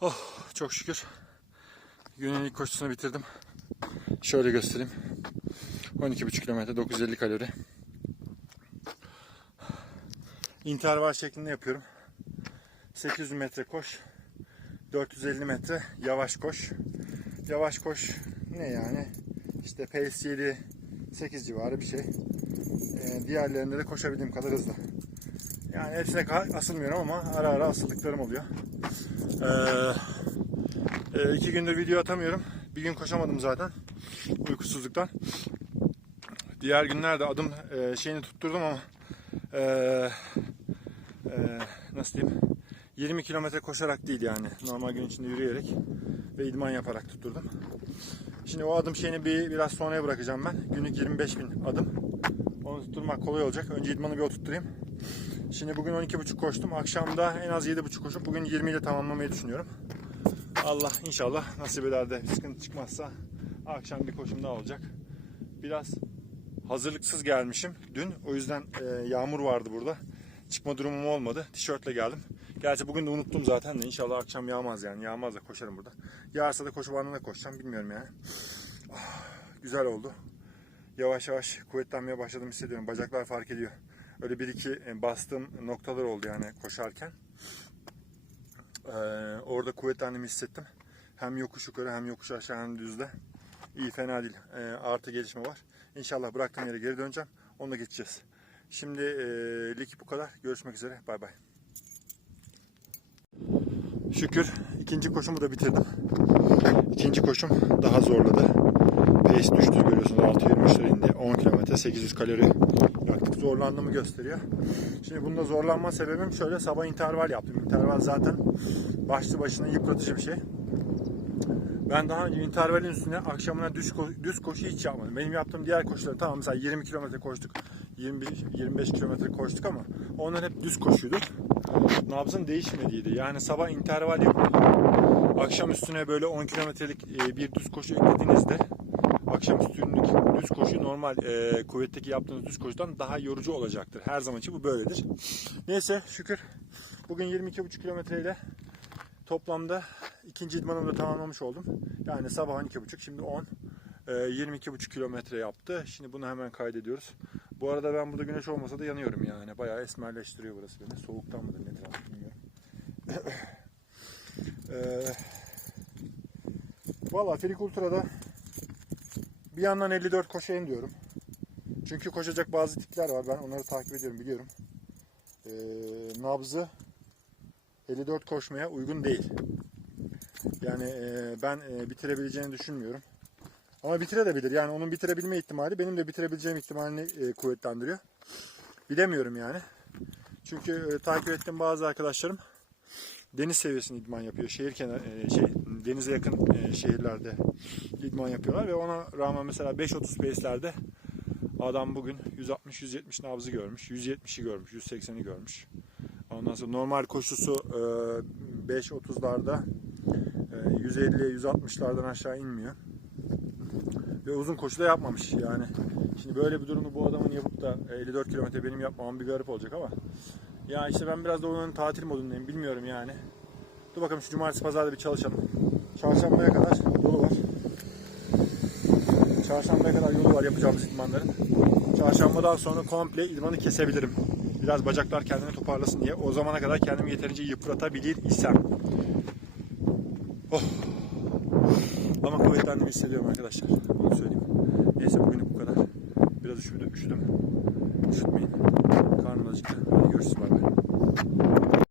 Oh çok şükür. Günün ilk koşusunu bitirdim. Şöyle göstereyim. 12,5 kilometre 950 kalori. İnterval şeklinde yapıyorum. 800 metre koş. 450 metre yavaş koş. Yavaş koş ne yani? İşte pace 7 8 civarı bir şey. Ee, diğerlerinde de koşabildiğim kadar hızlı. Yani hepsine asılmıyorum ama ara ara asıldıklarım oluyor. Ee, e, iki gündür video atamıyorum. Bir gün koşamadım zaten. Uykusuzluktan. Diğer günlerde adım e, şeyini tutturdum ama e, e, nasıl diyeyim 20 kilometre koşarak değil yani normal gün içinde yürüyerek ve idman yaparak tutturdum. Şimdi o adım şeyini bir biraz sonraya bırakacağım ben. Günlük 25 bin adım. Onu tutturmak kolay olacak. Önce idmanı bir oturtturayım. Şimdi bugün 12.5 koştum. Akşamda en az 7.5 koşup bugün 20 ile tamamlamayı düşünüyorum. Allah inşallah nasip eder de bir sıkıntı çıkmazsa akşam bir koşum daha olacak. Biraz hazırlıksız gelmişim dün. O yüzden e, yağmur vardı burada. Çıkma durumum olmadı. Tişörtle geldim. Gerçi bugün de unuttum zaten de inşallah akşam yağmaz yani. Yağmaz da koşarım burada. Yağarsa da koşu bandına koşacağım bilmiyorum yani. Ah, güzel oldu. Yavaş yavaş kuvvetlenmeye başladım hissediyorum. Bacaklar fark ediyor. Öyle bir iki e, bastığım noktalar oldu yani koşarken. Ee, orada kuvvetlendiğimi hissettim. Hem yokuş yukarı hem yokuş aşağı hem düzde. İyi fena değil. Ee, artı gelişme var. İnşallah bıraktığım yere geri döneceğim. Onunla geçeceğiz. Şimdi e, lig bu kadar. Görüşmek üzere. Bay bay. Şükür ikinci koşumu da bitirdim. İkinci koşum daha zorladı. Pace düştü görüyorsunuz 6.23 indi. 10 kilometre 800 kalori yaktık. Zorlandığımı gösteriyor. Şimdi bunda zorlanma sebebim şöyle sabah interval yaptım. Interval zaten başlı başına yıpratıcı bir şey. Ben daha önce intervalin üstüne akşamına düz, ko- düz koşu hiç yapmadım. Benim yaptığım diğer koşular tamam mesela 20 kilometre koştuk. 25, 25 kilometre koştuk ama onlar hep düz koşuydu. Nabzın değişmediydi. Yani sabah interval yapıp akşam üstüne böyle 10 kilometrelik e, bir düz koşu eklediğinizde akşam üstündeki düz koşu normal e, kuvvetteki yaptığınız düz koşudan daha yorucu olacaktır. Her zaman için bu böyledir. Neyse şükür bugün 22,5 kilometreyle toplamda ikinci idmanımı da tamamlamış oldum. Yani sabah 12,5 şimdi 10. e, 22,5 kilometre yaptı. Şimdi bunu hemen kaydediyoruz. Bu arada ben burada güneş olmasa da yanıyorum yani. Bayağı esmerleştiriyor burası beni. Soğuktan mıdır nedir bilmiyorum. Eee Valla Filik Ultra'da bir yandan 54 koşayım diyorum. Çünkü koşacak bazı tipler var. Ben onları takip ediyorum biliyorum. Ee, nabzı 54 koşmaya uygun değil. Yani e, ben e, bitirebileceğini düşünmüyorum. Ama bitirebilir. Yani onun bitirebilme ihtimali benim de bitirebileceğim ihtimalini e, kuvvetlendiriyor. Bilemiyorum yani. Çünkü e, takip ettiğim bazı arkadaşlarım deniz seviyesinde idman yapıyor. Şehir kenar e, şey denize yakın e, şehirlerde idman yapıyorlar ve ona rağmen mesela 5.30 pace'lerde adam bugün 160-170 nabzı görmüş, 170'i görmüş, 180'i görmüş. Ondan sonra normal koşusu e, 5.30'larda e, 150-160'lardan aşağı inmiyor. Ve uzun koşu da yapmamış yani. Şimdi böyle bir durumu bu adamın yapıp da 54 kilometre benim yapmam bir garip olacak ama ya işte ben biraz da onun tatil modundayım bilmiyorum yani. Dur bakalım şu cumartesi pazarda bir çalışalım. Çarşambaya kadar yolu var. Çarşambaya kadar yolu var yapacağımız idmanların. Çarşambadan sonra komple idmanı kesebilirim. Biraz bacaklar kendini toparlasın diye. O zamana kadar kendimi yeterince yıpratabilir isem. Oh. Ama kuvvetlendiğimi hissediyorum arkadaşlar. Bunu söyleyeyim. Neyse bugünlük bu kadar. Biraz üşüdüm. üşüdüm. Üşütmeyin. Karnım acıktı.